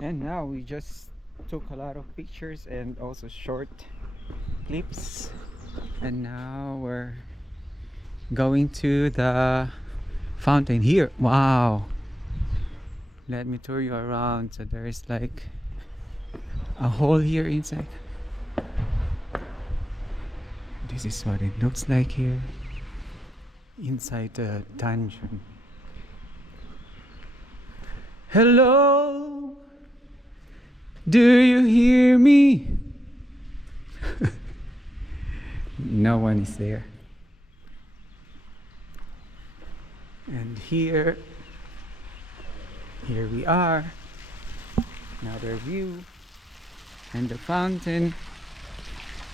And now we just took a lot of pictures and also short clips, and now we're going to the fountain here. Wow, let me tour you around. So there is like a hole here inside. This is what it looks like here inside the dungeon. Hello, do you hear me? No one is there. And here we are. Another view and the fountain.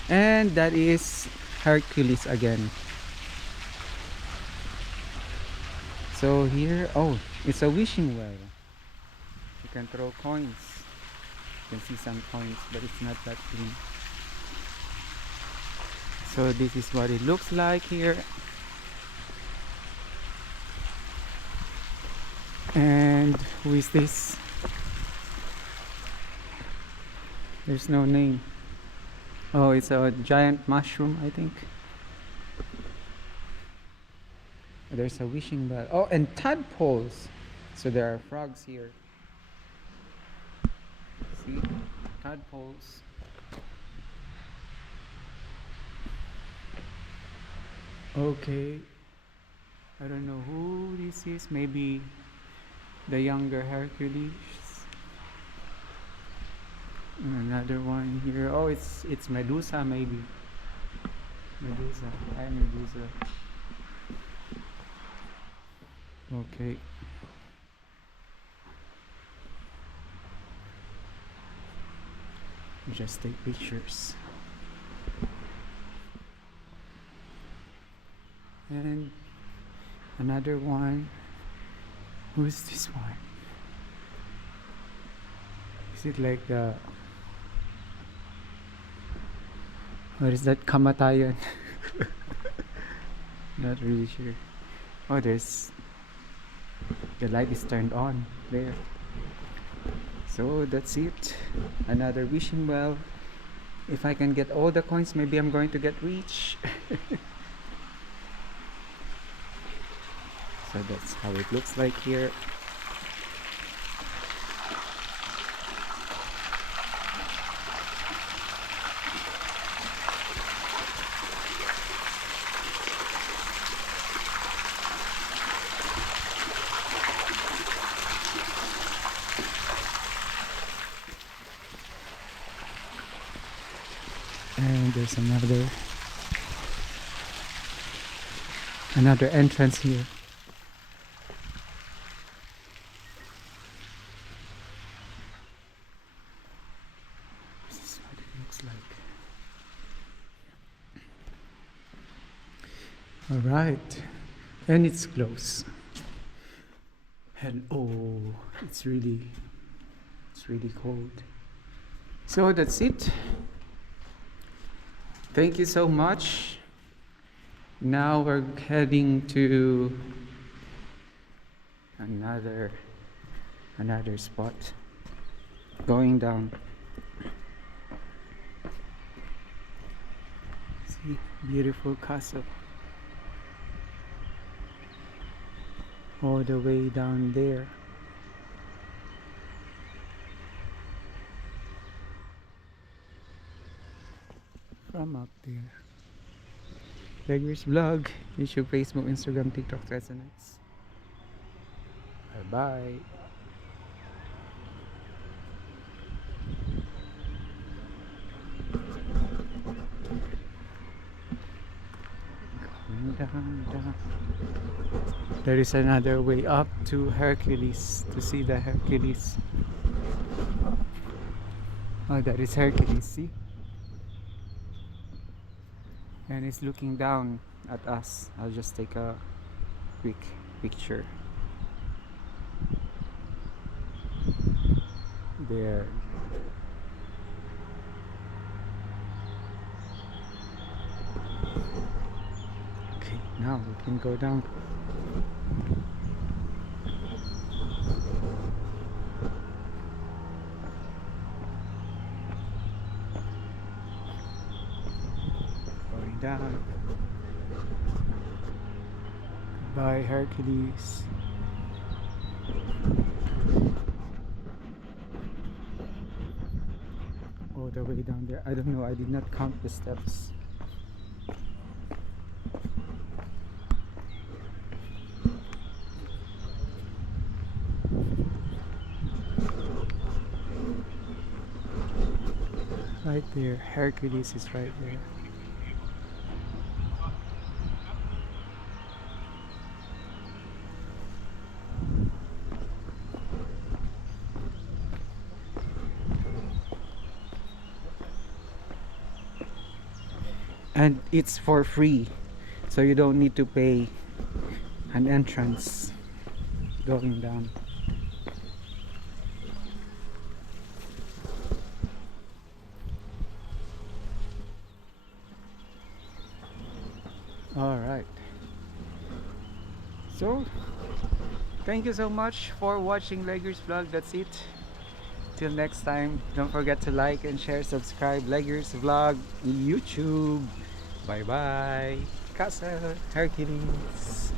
And that is Hercules again. So here, oh, it's a wishing well. You can throw coins. You can see some coins, but it's not that clean. So this is what it looks like here. And who is this? There's no name. Oh, it's a giant mushroom, I think. There's a wishing bell. Oh, and tadpoles. So there are frogs here. See? Tadpoles. Okay. I don't know who this is. Maybe the younger Hercules. And another one here. Oh, it's Medusa, maybe. Medusa. Hi, Medusa. Okay. Just take pictures. And another one. Who's this one? Is it like the... What is that? Kamatayan? Not really sure. Oh, there's... The light is turned on there. So that's it. Another wishing well. If I can get all the coins, maybe I'm going to get rich. So that's how it looks like here. And there's another entrance here. This is what it looks like. All right, and it's close. And oh, it's really cold. So that's it. Thank you so much. Now we're heading to another spot. Going down. See, beautiful castle. All the way down there. From up there. LEGEARS vlog, YouTube, Facebook, Instagram, TikTok, Resonance. Bye bye. Down. There is another way up to Hercules to see the Hercules. Oh, that is Hercules, see? And it's looking down at us. I'll just take a quick picture. There. Okay, now we can go down. down by Hercules. All the way down there. I don't know, I did not count the steps. Right there, Hercules is right there. And it's for free, so you don't need to pay an entrance going down. All right, so thank you so much for watching LEGEARS vlog. That's it. Till next time, don't forget to like and share, subscribe LEGEARS vlog YouTube. Bye bye. Kassel Hercules.